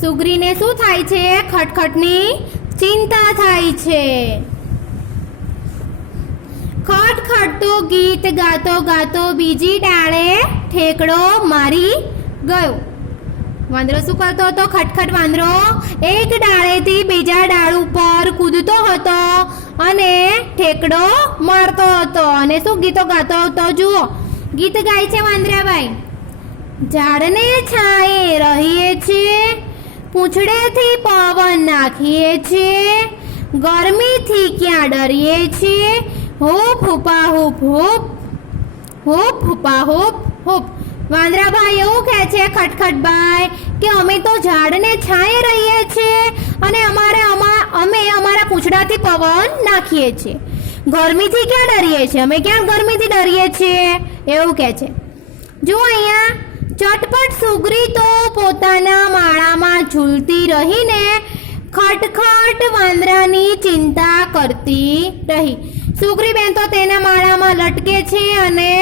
સુગ્રીને શું થાય છે? ખટખટની ચિંતા થાય છે. ખટખટતું ગીત ગાતો ગાતો બીજી ડાળે ઠેકડો મારી ગયો. વાંદરો શું કરતો હતો? ખટખટ વાંદરો એક ડાળેથી બીજા ડાળ ઉપર કૂદતો હતો અને ઠેકડો મારતો હતો. અને શું ગીતો ગાતો હતો? જુઓ, ગીત ગાય છે વાંદરાભાઈ. ઝાડને છાંયે રહીએ છીએ, પૂંછડેથી પવન નાખીએ છીએ, ગરમીથી ક્યાં ડરીએ છીએ, હૂપ હુપા હૂપ હૂપ, હૂપ હુપા હૂપ હૂપ. વાંદરાભાઈ એવું કહે છે ખટખટભાઈ કે અમે તો ઝાડને છાંયે રહીએ છીએ અને અમે અમારા પૂંછડાથી પવન નાખીએ છીએ. ગરમીથી ક્યાં ડરીએ છીએ? અમે ક્યાં ગરમીથી ડરીએ છીએ? એવું કહે છે. જો અહીંયા ચટપટ સુગ્રી તો પોતાના માળામાં ઝૂલતી રહીને ખટખટ વાંદરાની ચિંતા કરતી રહી. સુગ્રી બેન તો તેના માળામાં લટકે છે અને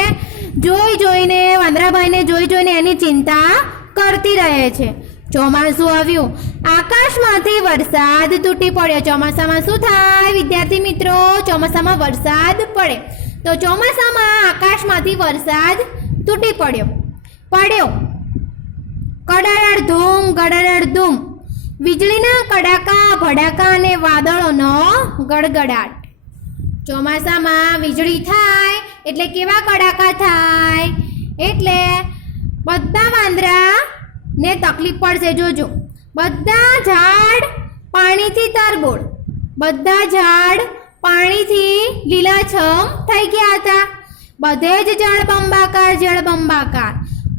જોઈને વાંદરાભાઈને જોઈને એની ચિંતા કરતી રહે છે. ચોમાસું આવ્યું, આકાશમાંથી વરસાદ તૂટી પડ્યો. ચોમાસામાં શું થાય વિદ્યાર્થી મિત્રો? ચોમાસામાં વરસાદ પડે. તો ચોમાસામાં આકાશમાંથી વરસાદ તૂટી પડ્યો. કડાડ ધૂમ ગડડ ધૂમ, વીજળીના કડાકા ભડાકા અને વાદળોનો ગડગડાટ. ચોમાસામાં વીજળી થાય એટલે કેવા કડાકા થાય? એટલે બધા વાંદરાને તકલીફ પડશે. જોજો, બધા ઝાડ પાણીથી તરબોળ, બધા ઝાડ પાણીથી લીલાછમ થઈ ગયા હતા. બધે જ જળબંબાકાર.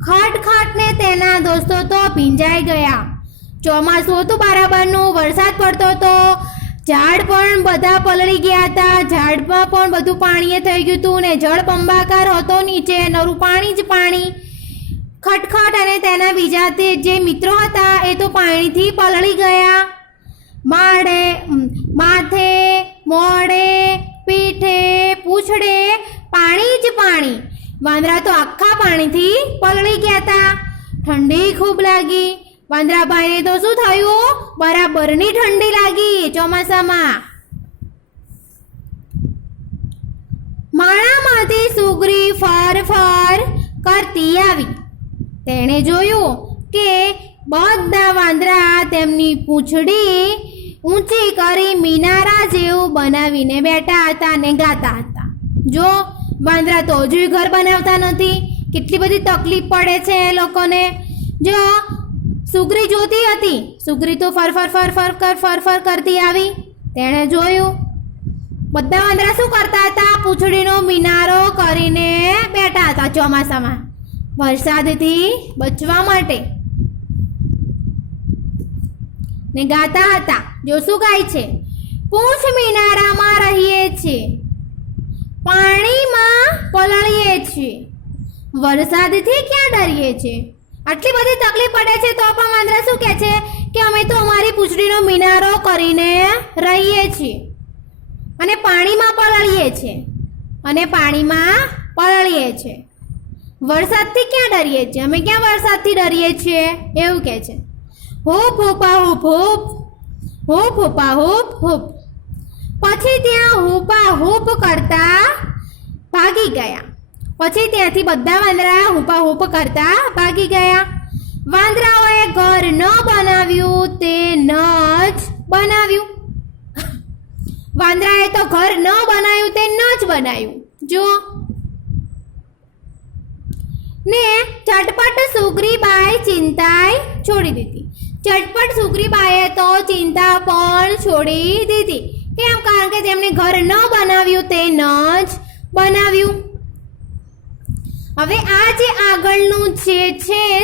ખટખટને તેના દોસ્તો તો ભીંજાઈ ગયા. ચોમાસું હતું બરાબરનું, વરસાદ પડતો હતો, ઝાડ પણ બધા પલળી ગયા હતા, ઝાડમાં પણ બધું પાણીએ થઈ ગયું હતું ને જળબંબાકાર હતો, નીચે નરું પાણી જ પાણી. ખટખટ અને તેના બીજા તે જે મિત્રો હતા એ તો પાણીથી પલળી ગયા. માથે, મોઢે, પીઠે, પૂંછડે પાણી જ પાણી. વાંદરા તો આખા પાણીથી પલળી ગયા હતા. ઠંડી ખૂબ લાગી. વાંદરાભાઈને તો શું થયું? બરાબરની ઠંડી લાગી ચોમાસામાં. માળામાંથી સુગ્રી ફર કરતી આવી. તેણે જોયું કે બધા વાંદરા તેમની પૂંછડી ઊંચી કરી મિનારા જેવું બનાવીને બેઠા હતા અને ગાતા હતા. જો વાંદરા તો હજુ ઘર બનાવતા નથી. કેટલી બધી તકલીફ પડે છે એ લોકોને. જો સુગ્રી જોતી હતી, સુગ્રી તો ફર કરતી આવી. તેણે જોયું બધા વાંદરા શું કરતા હતા? પૂંછડીનો મિનારો કરીને બેઠા હતા ચોમાસામાં વરસાદથી બચવા માટે ને ગાતા હતા. જો શું ગાય છે? પૂંછ મિનારામાં રહીએ છીએ, પાણીમાં પલળીએ છીએ, વરસાદથી ક્યાં ડરીએ છીએ? આટલી બધી તકલીફ પડે છે તો પણ વાંદરા શું કહે છે કે અમે તો અમારી પૂંછડીનો મિનારો કરીને રહીએ છીએ અને પાણીમાં પલળીએ છીએ, વરસાદથી ક્યાં ડરીએ છીએ? અમે ક્યાં વરસાદથી ડરીએ છીએ? એવું કહે છે. હૂપ હુપા હૂપ હૂપ, હૂપ હુપા હૂપ હૂપ. પછી ત્યાં હુપા હૂપ કરતા ભાગી ગયા. પછી ત્યાંથી બધા વાંદરા હુપા હૂપ કરતા ભાગી ગયા. વાંદરાઓએ ઘર ન બનાવ્યું તે ન જ બનાવ્યું. વાંદરાએ તો ઘર ન બનાવ્યું તે ન જ બનાવ્યું. જો ને ચટપટ સુગ્રીબાઈ ચિંતાય છોડી દીધી. ચટપટ સુગ્રીબાઈએ તો ચિંતા પણ છોડી દીધી. કેમ? કારણ કે તેમણે ઘર ન બનાવ્યું તે ન જ બનાવ્યું. હવે આ જે આગળનું છે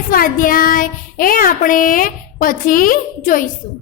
સ્વાધ્યાય એ આપણે પછી જોઈશું.